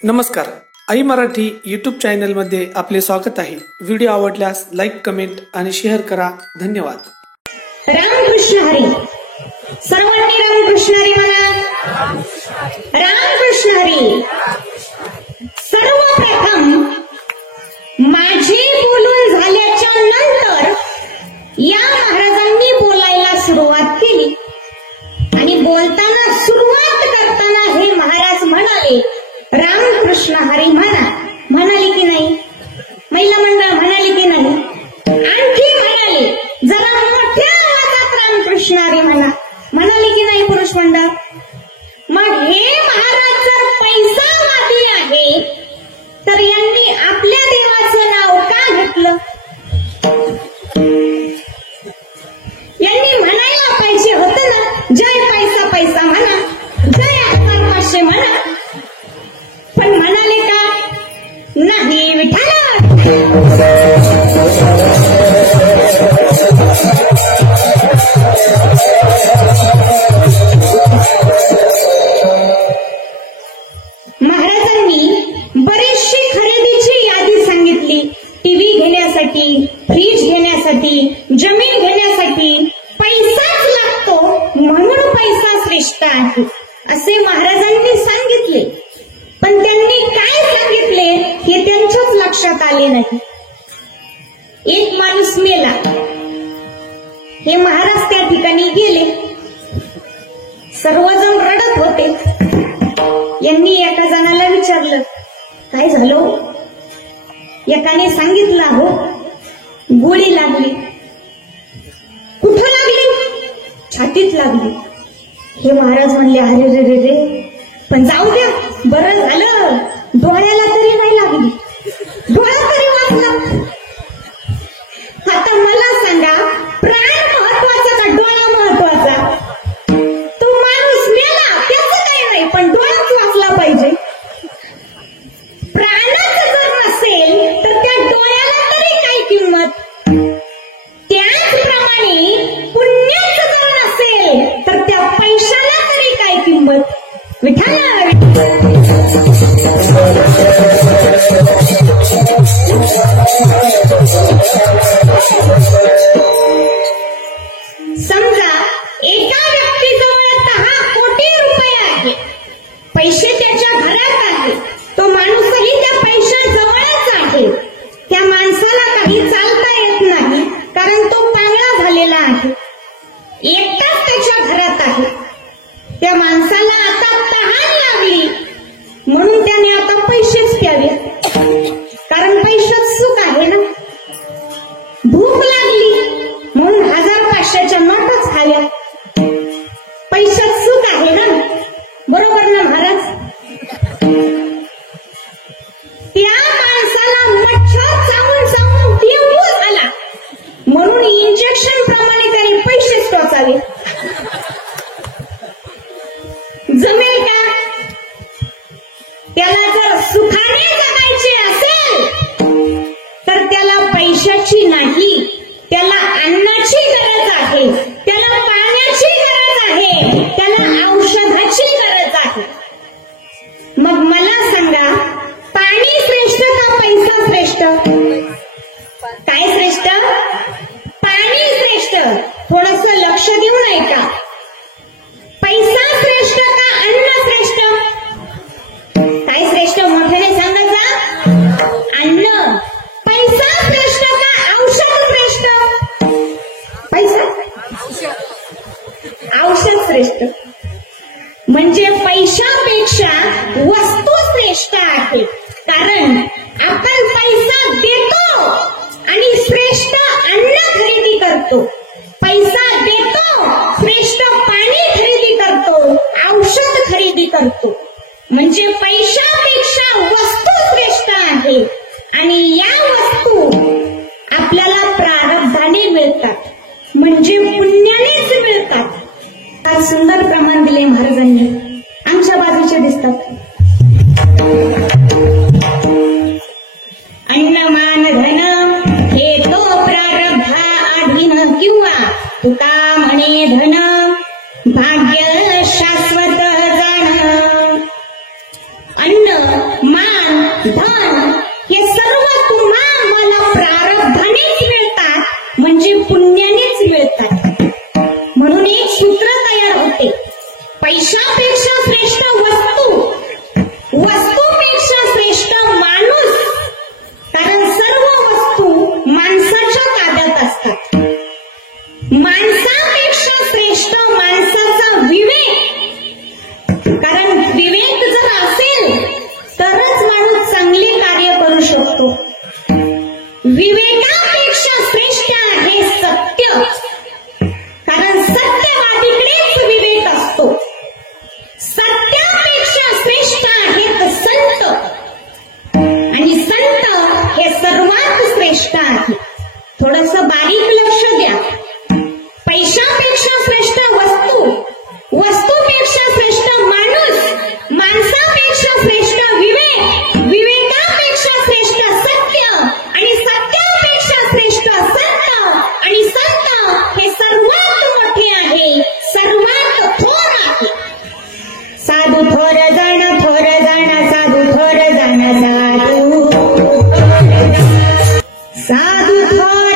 नमस्कार, आई Marathi YouTube channel मध्ये आपले स्वागत आहे. व्हिडिओ आवडल्यास लाईक, कमेंट आणि शेअर करा. धन्यवाद. रामकृष्ण हरी. सर्वांनी रामकृष्ण हरी म्हणा. रामकृष्ण हरी. सर्वप्रथम माझी बोलून झाल्याच्या नंतर या महाराजांनी बोलायला सुरुवात केली आणि बोलताना सुरुवात करताना हे महाराज म्हणाले, रामकृष्ण हरी म्हणा. म्हणाले की नाही? महिला मंडळ म्हणाले की नाही? आणखी म्हणाले, जरा मोठ्या आवाजात रामकृष्ण हरी म्हणा. म्हणाले की नाही पुरुष मंडळ? मग हे महाराज जर पैसावादी आहे तर यांनी आपल्या देवाचं नाव का घेतलं? यांनी म्हणायला पाहिजे होतं ना, जय पैसा पैसा म्हणा, जय 1500 म्हणा. पण म्हणाले का? नाही विठ्ठला. महाराजांनी बरीचशी खरेदीची यादी सांगितली. टीव्ही घेण्यासाठी, फ्रीज घेण्यासाठी, जमीन घेण्यासाठी पैसाच लागतो, म्हणून पैसा श्रेष्ठ आहे असे महाराजांनी सांगितले. पण त्यांनी काय सांगितले हे त्यांच्याच लक्षात आले नाही. एक माणूस मेला. हे महाराज त्या ठिकाणी गेले. सर्वजण रडत होते. यांनी एका जणाला विचारलं, काय झालं? एकाने सांगितलं, हो गोळी लागली. कुठं लागली? छातीत लागली. हे महाराज म्हणले, अरे रे रे रे, पण जाऊ द्या, बरं झालं, डोळ्याला तरी नाही लागली, डोळा तरी वाचला. आता मला सांगा, प्राण महत्वाचा का डोळा महत्वाचा? तो माणूस मेला त्याचं काही नाही, पण डोळाच वाचला पाहिजे. प्राणच जर नसेल तर त्या डोळ्याला तरी काय किंमत? त्याचप्रमाणे पुण्यच जर नसेल तर त्या पैशाला तरी काय किंमत? विठ्ठला. समजा एका व्यक्तीजवळ 10 कोटी रुपये आहेत. पैसे त्याच्या घरात आहेत. तो माणूसही त्या पैशाजवळच आहे. त्या माणसाला काही चालता येत नाही, कारण तो पांगळा झालेला आहे. एकटाच त्याच्या घरात आहे. त्या माणसाला आता तहान लागली, म्हणून त्याने आता पैसेच प्यावे, कारण पैशात सुख आहे ना. भूक लागली म्हणून 1000-500च्या नोटच खाल्या, पैशात सुख आहे ना. बरोबर ना महाराज? त्या माणसाला मच्छर चावून चावून डेंग्यू झाला, म्हणून इंजेक्शन प्रमाणे त्याने पैसेच टोचावे. जमेल का? त्याला जर सुखाने जगायचे असेल तर त्याला पैशाची नाही, त्याला अन्नाची गरज आहे, त्याला पाण्याची गरज आहे, त्याला औषधाची गरज आहे. मग मला सांगा, पाणी श्रेष्ठ का पैसा श्रेष्ठ? काय श्रेष्ठ? पाणी श्रेष्ठ. थोडस लक्ष देऊन ऐका. पैसा श्रेष्ठ का अन्न श्रेष्ठ? काय श्रेष्ठ? मोठ्याने सांगायचा. अन्न. पैसा श्रेष्ठ का औषध श्रेष्ठ? पैसा. औषध श्रेष्ठ. म्हणजे पैशापेक्षा वस्तू श्रेष्ठ आहे. कारण आपण पैसा देतो आणि श्रेष्ठ अन्न खरेदी करतो. पैसा देतो, श्रेष्ठ पाणी खरेदी करतो, औषध खरेदी करतो. म्हणजे पैशापेक्षा वस्तू श्रेष्ठ आहे. आणि या वस्तू आपल्याला प्रारब्धाने मिळतात, म्हणजे पुण्यानेच मिळतात. फार सुंदर प्रमाण दिले महाराजांनी. आमच्या बाजूचे दिसतात. अन्नमान धन हे तो प्रारब्धा आधीन, किंवा तुका म्हणे धन भाग्य शाश्वत जाण. अन्न मान, धन हे सर्व तुम्हा मला प्रारब्धानेच मिळतात, म्हणजे पुण्यानेच मिळतात. म्हणून एक सूत्र तयार होते, पैशापेक्षा श्रेष्ठ वस्तू, वस्तूपेक्षा श्रेष्ठ माणूस. कारण सर्व वस्तू माणसाच्या ताब्यात असतात. माणसापेक्षा श्रेष्ठ माणसाचा विवेक. कारण विवेक जर असेल तरच माणूस चांगले कार्य करू शकतो. विवेकापेक्षा श्रेष्ठ आहे सत्य. कारण सत्यवादीकडेच विवेक असतो. सत्यापेक्षा श्रेष्ठ आहेत संत, आणि संत हे सर्वात श्रेष्ठ आहे. थोडस बारीक लक्ष द्या. पैशापेक्षा श्रेष्ठ वस्तू, वस्तूपेक्षा श्रेष्ठ माणूस, माणसापेक्षा श्रेष्ठ विवेक, विवेकापेक्षा श्रेष्ठ सत्य, आणि सत्यापेक्षा श्रेष्ठ संत, आणि संत हे सर्वात मोठे आहे, सर्वात थोर आहे. साधू थोर जण, थोर जण साधू, थोर जण साधू, साधू थोर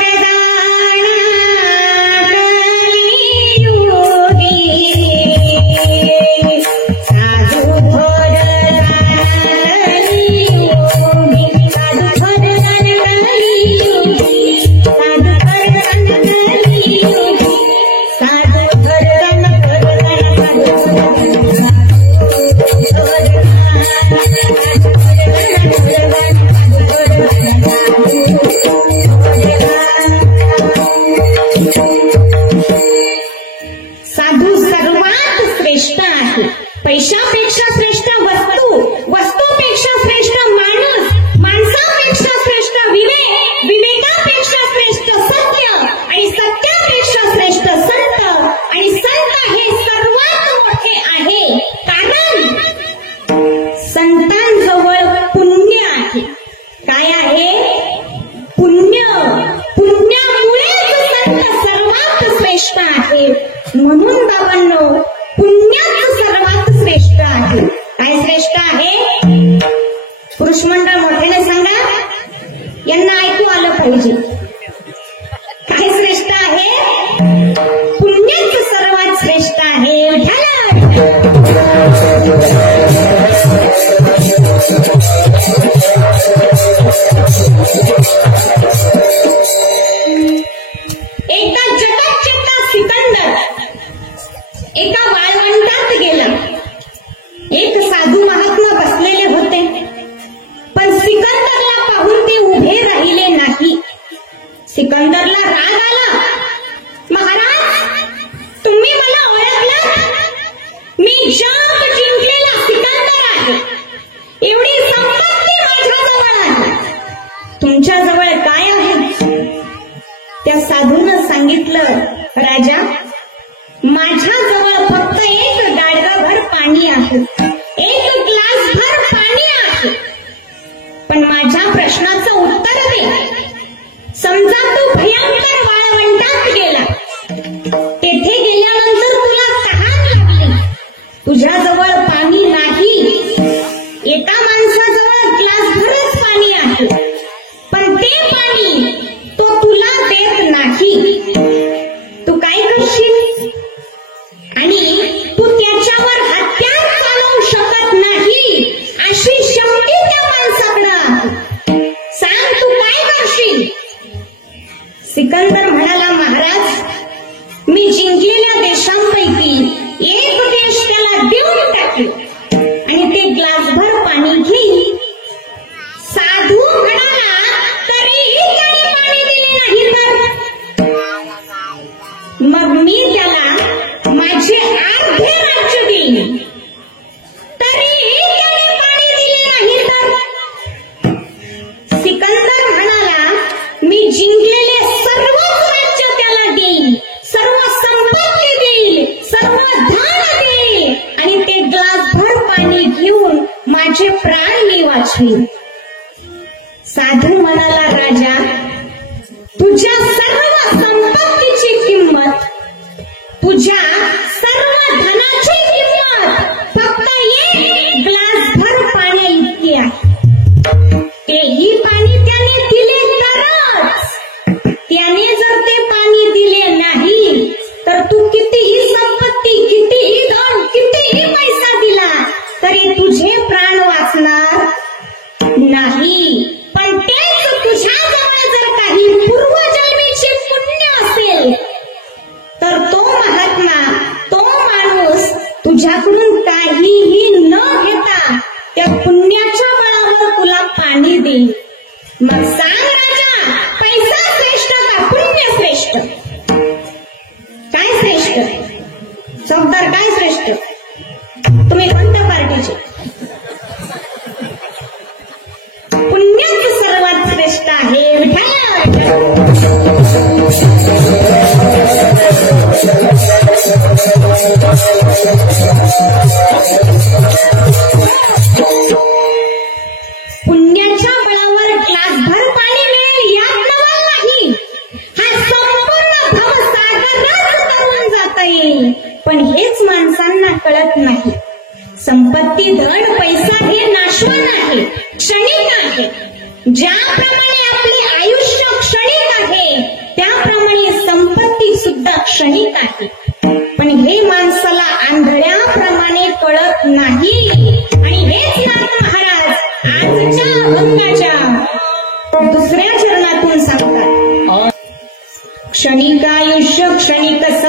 पैशापेक्षा श्रेष्ठ वस्तू, वस्तूपेक्षा श्रेष्ठ माणूस, माणसापेक्षा श्रेष्ठ विवेक, विवेकापेक्षा श्रेष्ठ सत्य, आणि सत्यापेक्षा श्रेष्ठ संत, आणि संत हे सर्वात मोठे आहे. कारण संतांजवळ पुण्य आहे. काय आहे? पुण्य. पुण्यामुळेच संत सर्वात श्रेष्ठ आहे. म्हणून बाबांनो, पुण्याच सर्वात श्रेष्ठ आहे. काय श्रेष्ठ आहे? पुरुष मंडळ मोठ्याने सांगा, यांना ऐकू आलं पाहिजे. काय श्रेष्ठ आहे? पुण्याच सर्वात श्रेष्ठ आहे. एकदा जगतचेता सिकंदर एका वाळवंटात गेला. एक साधू महात्मा बसलेले होते, पण सिकंदरला पाहून ते उभे राहिले नाही. सिकंदरला राग आला. महाराज, तुम्ही मला ओळखलं? मी जग जिंकलेला सिकंदर आहे. एवढी संपत्ती माझ्याजवळ आहे. तुमच्याजवळ काय आहे? त्या साधूनं सांगितलं, राजा, माझ्याजवळ फक्त एक गाडगाभर पाणी आहे, एक ग्लासभर पाणी आहे. पण माझ्या प्रश्नाचं उत्तर दे. समजा तू भयंकर वाळवंटात गेला, तेथे गेल्यानंतर तुला तहान लागली, तुझ्याजवळ पाणी नाही. एका माणसाजवळ ग्लासभरच पाणी आहे, पण ते पाणी तो तुला देत नाही. तू काय करशील? आणि तू त्याच्यावर हत्यार चालवू शकत नाही, अशी शक्ती त्या माणसाकडं. सांग, तू काय करशील? सिकंदर म्हणाला, महाराज, मी जिंकलेल्या देशांपैकी एक देश त्याला देऊन टाकेल आणि ते ग्लासभर पाणी घेईल. साधू म्हणाला, तरीही त्याने पाणी दिले नाही तर मग मी त्याला माझे अर्धे राज्य देईन. तरीही त्याने पाणी दिले नाही तर सिकंदर म्हणाला, मी जिंकलेले सर्वच राज्य त्याला देईन, सर्व संपत्ती देईल, सर्व धन देईल, आणि ते ग्लासभर पाणी घेऊन माझे प्राण मी वाचवीन. साधू म्हणाला, राजा, तुझ्या सर्व संपत्तीची किंमत, तुझ्या सर्व धनाची किंमत फक्त एक ग्लासभर पाण्या इतकी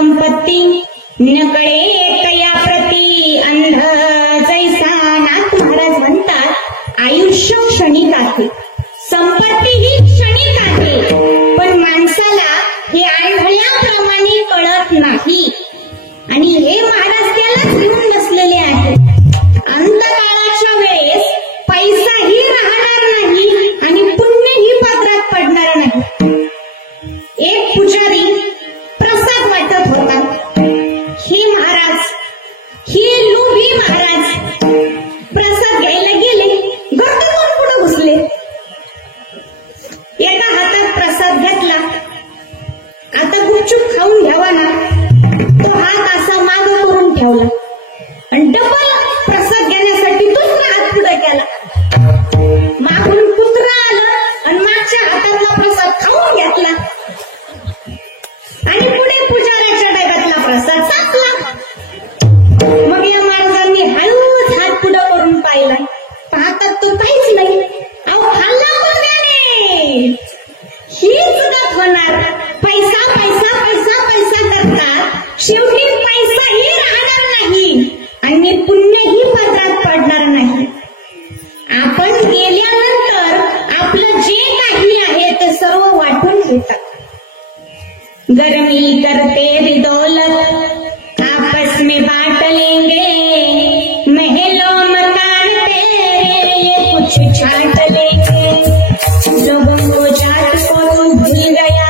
संपत्ती न कळे तया प्रती अंध जैसा. नाथ महाराज म्हणतात आयुष्य क्षणिक आहे, संपत्ती ही क्षणिक आहे, पण माणसाला हे आंधळ्याप्रमाणे कळत नाही. आणि हे महाराज त्यालाच घेऊन बसलेले आहेत. अंतकाळाच्या वेळेस पैसाही राहणार नाही आणि पुण्यही पात्रात पडणार नाही. एक पुजारी प्रसाद वाटत होता. ही महाराज, ही लोभी महाराज प्रसाद घ्यायला गेले, गर्दीतून पुढे घुसले. एका हातात प्रसाद घेतला, आता गुपचूप खाऊन घ्यावा ना, तो हात असा माग करून ठेवला आणि डबल प्रसाद घेण्यासाठी दुसरा हात पुढे केला. मागून कुत्रा आलं आणि मागच्या हातातला प्रसाद खाऊन घेतला आणि पुढे पुजाऱ्याच्या डब्यातला प्रसाद सापला. मग या महाराजांनी हळूच हात पुढे करून पाहिला, पाहतात तो काहीच नाही. अहो खाल्ला पण त्याने. हीच गत होणार. पैसा पैसा पैसा पैसा करतात, शेवटी पैसाही राहणार नाही आणि पुण्यही पदरात पडणार नाही. आपण गेल्यानंतर आपलं जे काही आहे ते सर्व वाटून घेतात. गर्मी करते विदौलत आपस में बांट लेंगे, महलों मकान तेरे ये कुछ छाट लेंगे. लोगों को जात को तू भूल गया,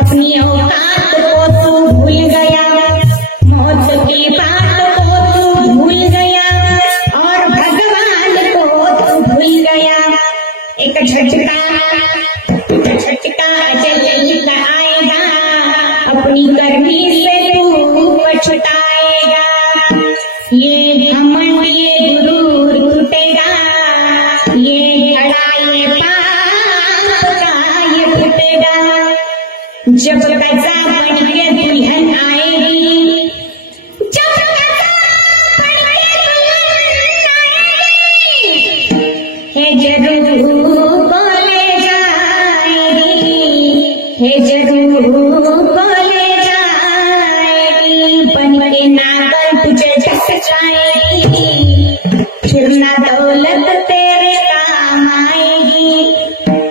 अपनी औकात को तू भूल गया, मौत की बात को तू भूल गया और भगवान को तू भूल गया. एक झटका अजल आएगा, अपनी करनी से तू पछताएगा. ये घमंड ये गुरूर टूटेगा, ये घड़ा ये पाप का ये फूटेगा. जब कजा बन के दुल्हन आएगी, जब कजा बन के दुल्हन आएगी, हे जरूर को ले जाएगी, हे जरूर को ले जाएगी. बन के नागर तुझे जस जाएगी, फिर ना दौलत तेरे काम आएगी.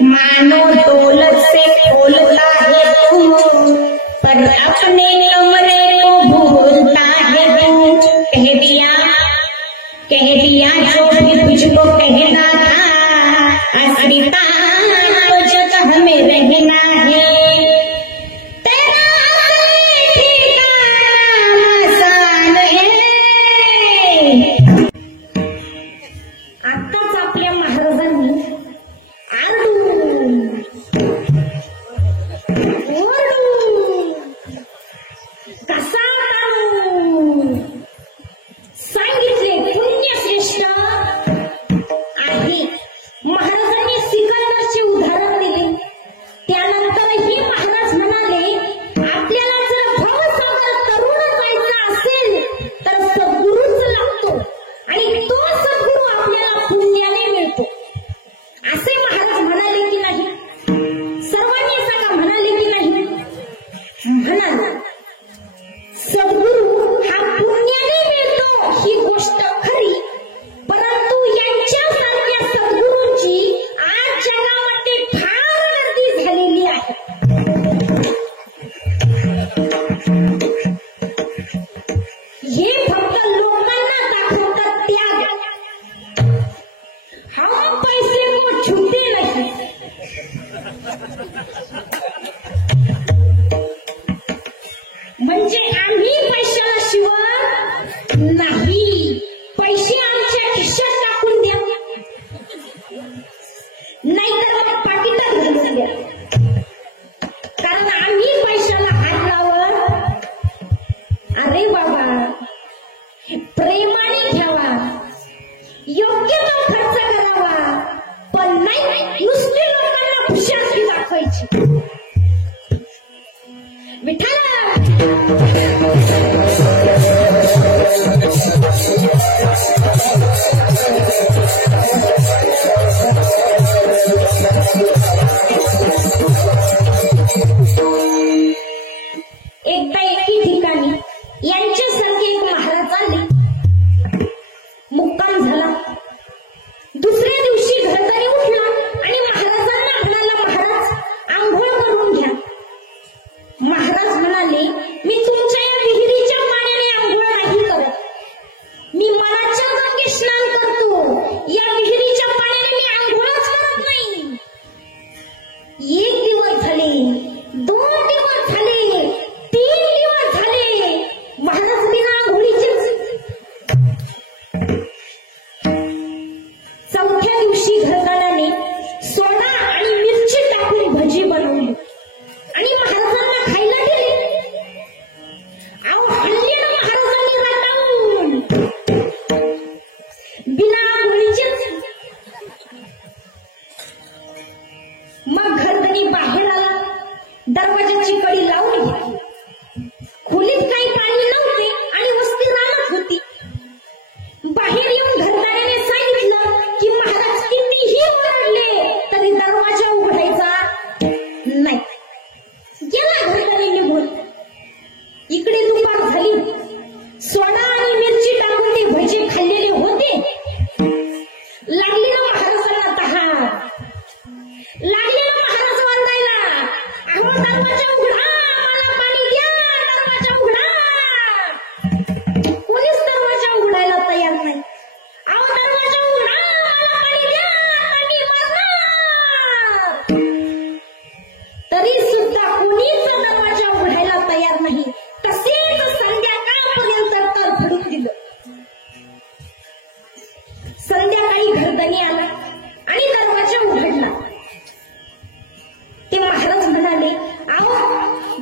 मानो दौलत से खोलता है तू, पर अपने कमरे को भूलता है तू. कह दिया जो भी तुझको कहना था, असलिता तो जगह में रहना है. तेरा ठिकाना आसान है. आताच आपल्या महाराजांनी कसा सांगितले पुण्यश्रेष्ठ आहे. महाराजांनी सिकंदरचे उदाहरण दिले. त्यानंतरही महाराज म्हणाले आपल्याला जर भवसागर तरुण व्हायचं असेल तर सद्गुरूच लागतो आणि तो सद्गुरू आपल्याला पुण्याने मिळतो. असे महाराज म्हणाले की नाही? सर्वांनी सांगा, म्हणाले की नाही? म्हणाले. सद्गुरू हा पुण्याने मिळतो ही गोष्ट खरी, परंतु यांच्यासारख्या सद्गुरूंची आज जगामध्ये फार गर्दी झालेली आहे. हे फक्त लोकांना दाखवतात त्याग. हम पैसे को छूते नहीं. म्हणजे आम्ही पैशाला शिवत नाही. पैसे आमच्या खिशात टाकून द्या, नाहीतर मग पाकिटात घालून द्या. कारण आम्ही पैशाला हात लावत. अरे बाबा, प्रेमाने घ्यावा, योग्य तो खर्च करावा, पण नाही नुसते लोकांना खुशाली दाखवायची. विठ्ठला एकदा एके चौथ्या दिवशी घरदाराने सोडा आणि मिरची टाकून भजी बनवली आणि महाराजांना खायला दिली. अहो हल्ली ना महाराजांनी रटावून बिना गोळीचेच. मग घरधनी बाहेर आला, दरवाजाची कडी लावून घेतली. खोलीत काही पाणी नव्हते आणि वस्ती रानात होती. बाहेर येऊन घरदाराने सांगितलं की महाराज कितीही ओरडले तरी दरवाजा उघडायचा नाही. गेला घरदारी निघून. इकडे दुपार झाली. सोडा आणि मिरची टाकून ते भजी खाल्लेले होते. लागली ना महाराजांना तहान. लागली ना महाराज वरडायला, अहो दरवाजा उघडा, मला पाणी द्या, दरवाजा उघडा. कोणीच दरवाजा उघडायला तयार नाही. अहो दरवाजा उघडा, मला पाणी द्या, पाणी मारणार. तरी सुद्धा कोणीच दरवाजा उघडायला तयार नाही. तसेच संध्याकाळपर्यंत तर फडून दिलं. संध्याकाळी घरधनी आला आणि दरवाजा उघडला. ते महाराज म्हणाले, अहो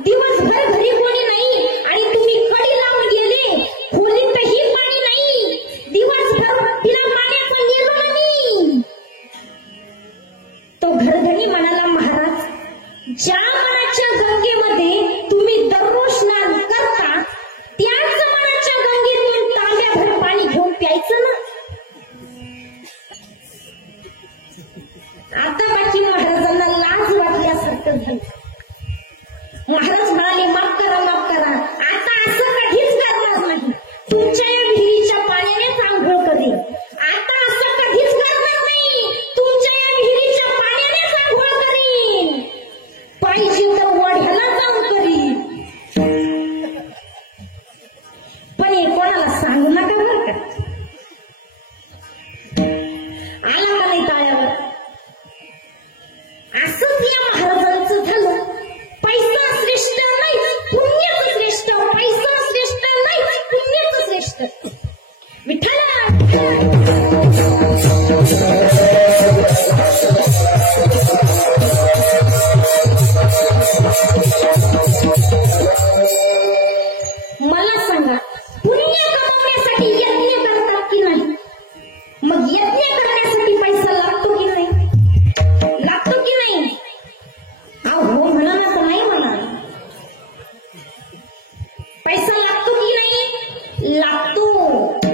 दिवसभर घरी कोणी नाही आणि तुम्ही कडी लावून गेले. खोलीतही पाणी नाही. दिवसभर बिना पाण्याचा निर्माणी. तो घरधनी म्हणाला, महाराज ज्या मनाच्या गंगेमध्ये तुम्ही दररोज स्नान करता त्याच मनाच्या गंगेतून तांब्याभर पाणी घेऊन प्यायचं ना. आता बाकी महाराजांना लाज वाटल्यासारखं झालं. महाराज म्हणाले, माफ करा, माफ करा. आता असं कधीच करणार नाही. तुमच्या या विहिरीच्या पाण्यानेच आंघोळ करेल. आता असं कधीच करणार नाही. तुमच्या या विहिरीच्या पाण्यानेच आंघोळ करेल. पाहिजे तर वड्याला जाऊन करील. पण हे कोणाला सांगू नका बरं का. आला का नाही टाळ्यावर. असंच या महाराजांचं झालं. पैसा श्रेष्ठ नाही, पुण्यच श्रेष्ठ. पैसा श्रेष्ठ नाही, पुण्यच श्रेष्ठ. विठ्ठला मला सांगा, पुण्य कमवण्यासाठी यज्ञ करतात की नाही? मग यज्ञ करण्यासाठी पैसा लागतो की नाही? लागतो की नाही? हो म्हणा ना, तर नाही म्हणा. पैसा लागतो की नाही? लागतो.